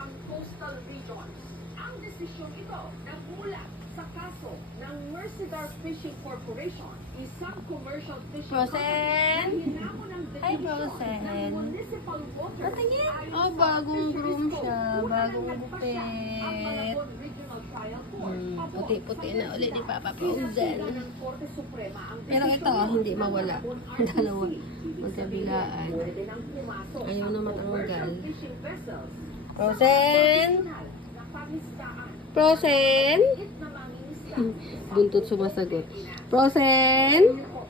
pang coastal regions. Ang desisyon ito nagmula sa kaso ng Mercedar Fishing Corporation, isang commercial fishing Prosen! company na hinamon ng Ay, definition Prosen. ng municipal waters. Patingin. Ayon Oh, sa bagong Fisheries groom Code, siya. una Bagong nang nagpasya ang gupit. Malabon Regional Trial Court. Pabor Puti-puti sa na ulit ni Papa Pinasigan Frozen. ng Korte Suprema ang Pero ito, desisyon hindi ng mawala. Malabon Dalawa. RTC. Ibig Magkabilaan. sabihin, pwede nang pumasok Ayaw ang na matanggal. commercial fishing vessels sa Frozen! original na pangisdaan. Frozen! Higit na mangingisda sa Buntot sumasagot. Frozen!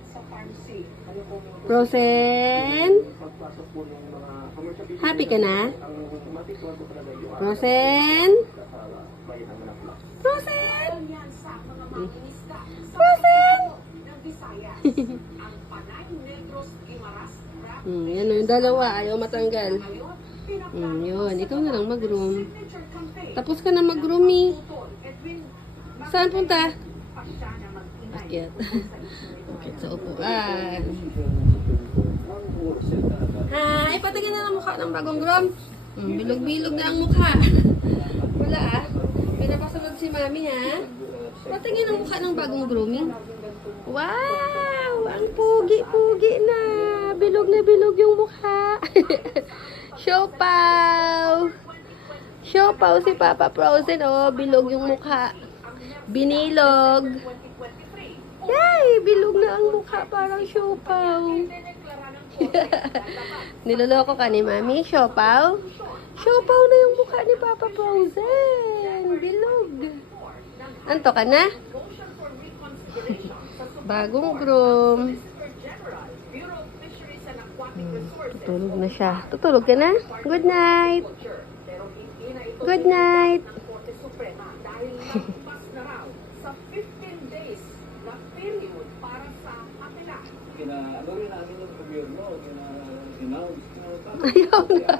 sa farm sea. Frozen! Happy ka na? Frozen! Frozen! Yan sa mga mangingisda sa Frozen! ng Visayas. Ang Panay Negros Guimaras Crab Yan o, yung dalawa. Ayaw matanggal. ngayon, pinaplano Yun, sa ikaw na lang mag-room. signature campaign Tapos ka na mag-room eh. Tutol Edwin Saan punta? pa siya na mag-ingay Akyat. tungkol sa issue nito ngayon. Sa upuan. Hi! Patingin na ng mukha ng bagong groom. Bilog-bilog na ang mukha. Wala ah. Pinapasunod si mami ha. Patingin ang mukha ng bagong grooming. Wow! Ang pugi-pugi na. Bilog na bilog yung mukha. Siopaw! Siopaw si Papa Frozen. Oh, bilog yung mukha. Binilog. Yay! Bilog na ang mukha. Parang siopaw. Niloloko ka ni Mami? Siopaw? Siopaw na yung mukha ni Papa Frozen. Bilog. Anto ka na? Bagong groom. Tutulog na siya. Tutulog ka na? Good night. Good night. Sa 15 days na period para sa apela. Ano rin namin yung gobyerno, in-announce Ayaw na.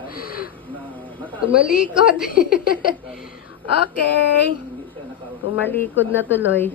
Tumalikod. Okay. Tumalikod na tuloy.